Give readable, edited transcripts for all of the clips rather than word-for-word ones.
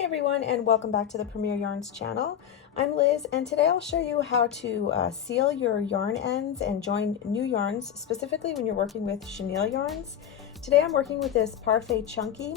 Hi everyone, and welcome back to the Premier Yarns channel. I'm Liz, and today I'll show you how to seal your yarn ends and join new yarns, specifically when you're working with chenille yarns. Today I'm working with this Parfait Chunky,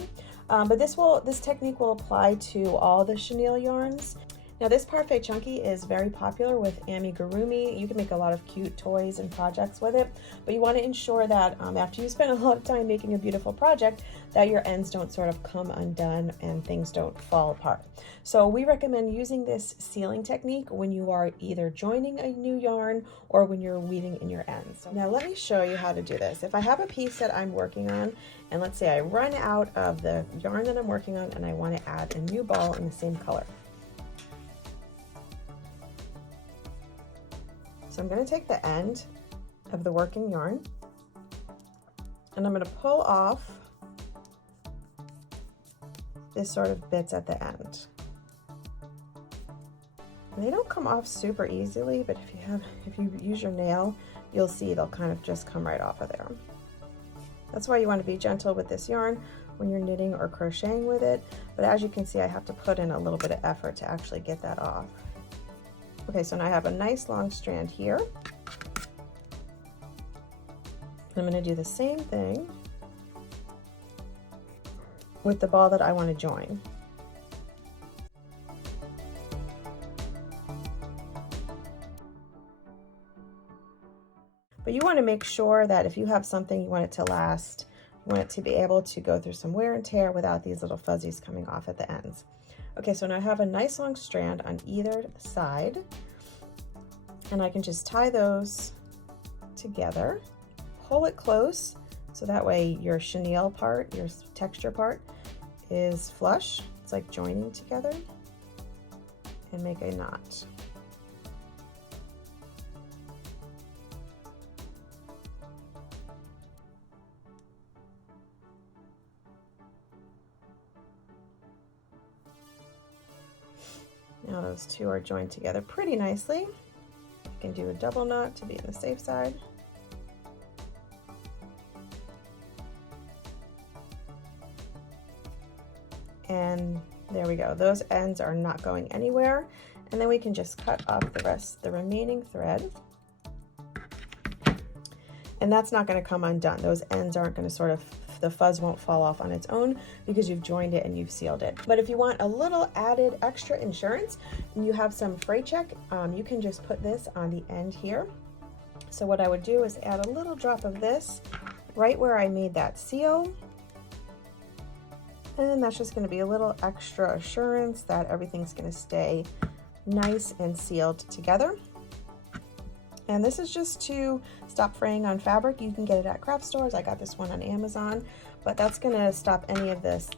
but this technique will apply to all the chenille yarns. Now this Parfait Chunky is very popular with amigurumi. You can make a lot of cute toys and projects with it, but you want to ensure that after you spend a lot of time making a beautiful project, that your ends don't sort of come undone and things don't fall apart. So we recommend using this sealing technique when you are either joining a new yarn or when you're weaving in your ends. Now let me show you how to do this. If I have a piece that I'm working on, and let's say I run out of the yarn that I'm working on and I want to add a new ball in the same color. So I'm going to take the end of the working yarn and I'm going to pull off this sort of bits at the end. And they don't come off super easily, but if you use your nail, you'll see they'll kind of just come right off of there. That's why you want to be gentle with this yarn when you're knitting or crocheting with it. But as you can see, I have to put in a little bit of effort to actually get that off. Okay, so now I have a nice long strand here. I'm going to do the same thing with the ball that I want to join. But you want to make sure that if you have something you want it to last, you want it to be able to go through some wear and tear without these little fuzzies coming off at the ends. Okay, so now I have a nice long strand on either side, and I can just tie those together, pull it close, so that way your chenille part, your texture part, is flush. It's like joining together, and make a knot. Now those two are joined together pretty nicely. You can do a double knot to be on the safe side. And there we go. Those ends are not going anywhere. And then we can just cut off the remaining thread. And that's not going to come undone. Those ends aren't going to the fuzz won't fall off on its own because you've joined it and you've sealed it. But if you want a little added extra insurance and you have some fray check, you can just put this on the end here. So what I would do is add a little drop of this right where I made that seal. And that's just going to be a little extra assurance that everything's going to stay nice and sealed together. And this is just to stop fraying on fabric. You can get it at craft stores. I got this one on Amazon, but that's going to stop any of this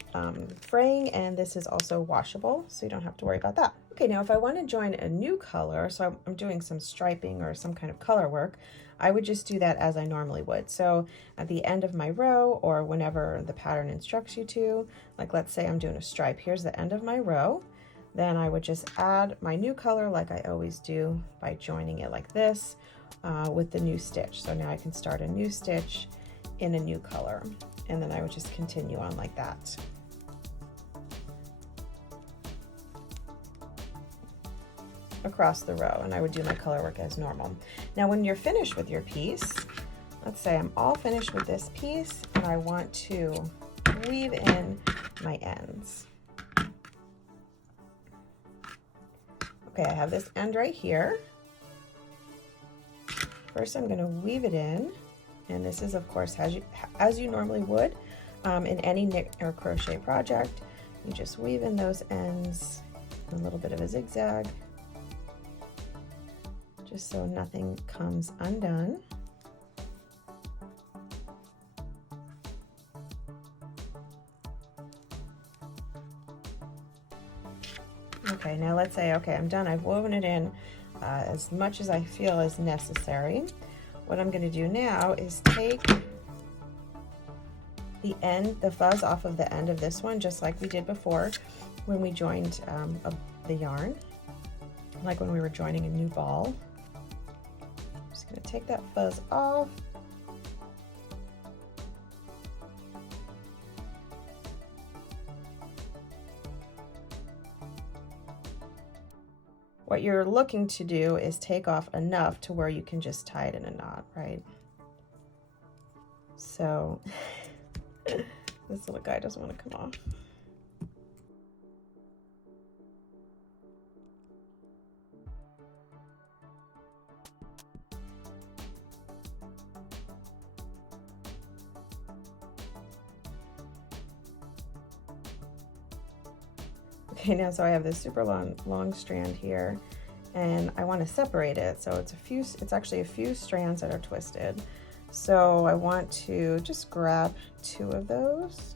fraying, and this is also washable, so you don't have to worry about that. Okay, now if I want to join a new color, so I'm doing some striping or some kind of color work, I would just do that as I normally would. So at the end of my row, or whenever the pattern instructs you to, like let's say I'm doing a stripe, here's the end of my row, then I would just add my new color like I always do by joining it like this with the new stitch. So now I can start a new stitch in a new color, and then I would just continue on like that. Across the row, and I would do my color work as normal. Now when you're finished with your piece, let's say I'm all finished with this piece and I want to weave in my ends. Okay, I have this end right here. First I'm going to weave it in, and this is of course as you normally would in any knit or crochet project. You just weave in those ends, a little bit of a zigzag, just so nothing comes undone. Okay, now let's say, okay, I'm done. I've woven it in as much as I feel is necessary. What I'm going to do now is take the fuzz off of the end of this one, just like we did before when we joined the yarn, like when we were joining a new ball. I'm just going to take that fuzz off. What you're looking to do is take off enough to where you can just tie it in a knot, right? So this little guy doesn't want to come off. Okay, now so I have this super long strand here, and I want to separate it. So it's actually a few strands that are twisted. So I want to just grab 2 of those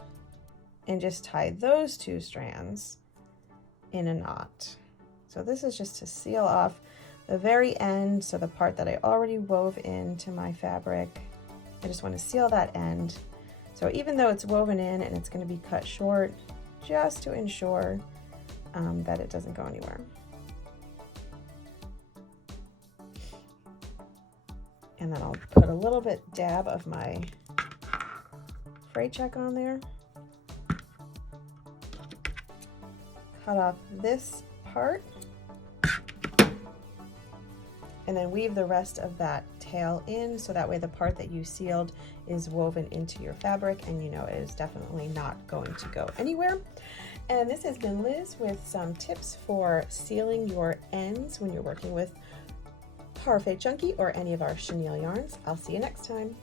and just tie those 2 strands in a knot. So this is just to seal off the very end, so the part that I already wove into my fabric. I just want to seal that end. So even though it's woven in and it's going to be cut short, just to ensure that it doesn't go anywhere. And then I'll put a little bit dab of my fray check on there. Cut off this part. And then weave the rest of that tail in, so that way the part that you sealed is woven into your fabric and you know it is definitely not going to go anywhere. And this has been Liz with some tips for sealing your ends when you're working with Parfait Chunky or any of our chenille yarns. I'll see you next time.